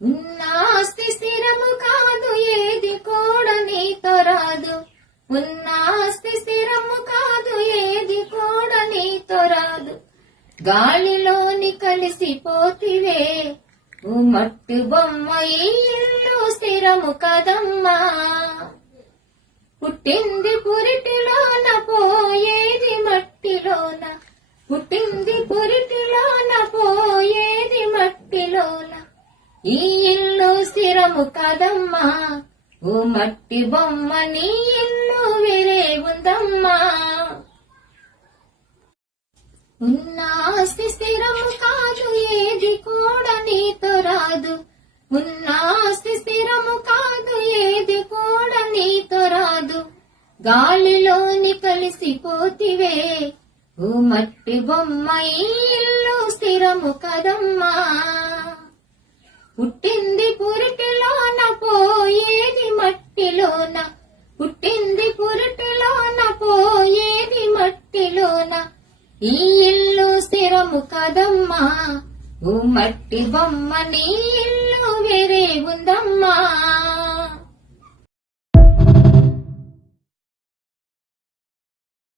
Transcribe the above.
ఉన్నాస్తి స్థిరము కాదు, ఏది కూడా నీతో రాదు. ఉన్నాస్తి స్థిరము కాదు, ఏది కూడా నీతో రాదు. గాలిలోని కలిసిపోతివే ఓ మట్టి బొమ్మ, ఈ ఇల్లు స్థిరము కదమ్మా. పుట్టింది పురిటిలోన, పోయేది మట్టిలోన. పుట్టింది పురిటిలోన, పోయేది మట్టిలోన. ఈ ఇల్లు స్థిరము కదమ్మా, ఓ మట్టి బొమ్మ, నీ ఇల్లు వేరే ఉందమ్మా. ఉన్నాస్తి స్థిరము కాదు, ఏది కూడా నీతో రాదు. ఉన్నాస్తి స్థిరము కాదు, ఏది కూడా నీతో రాదు. గాలిలోని కలిసిపోతివే ఓ మట్టి బొమ్మ, ఈ ఇల్లు స్థిరము కదమ్మా. పుట్టింది పురిటిలోన, పోయేది మట్టిలోన. పుట్టింది పురిటిలోన, పోయేది మట్టిలోన. ఈ ఇల్లు స్థిరము కదమ్మా, ఓ మట్టి బొమ్మ, నీ ఇల్లు వేరే ఉందమ్మా.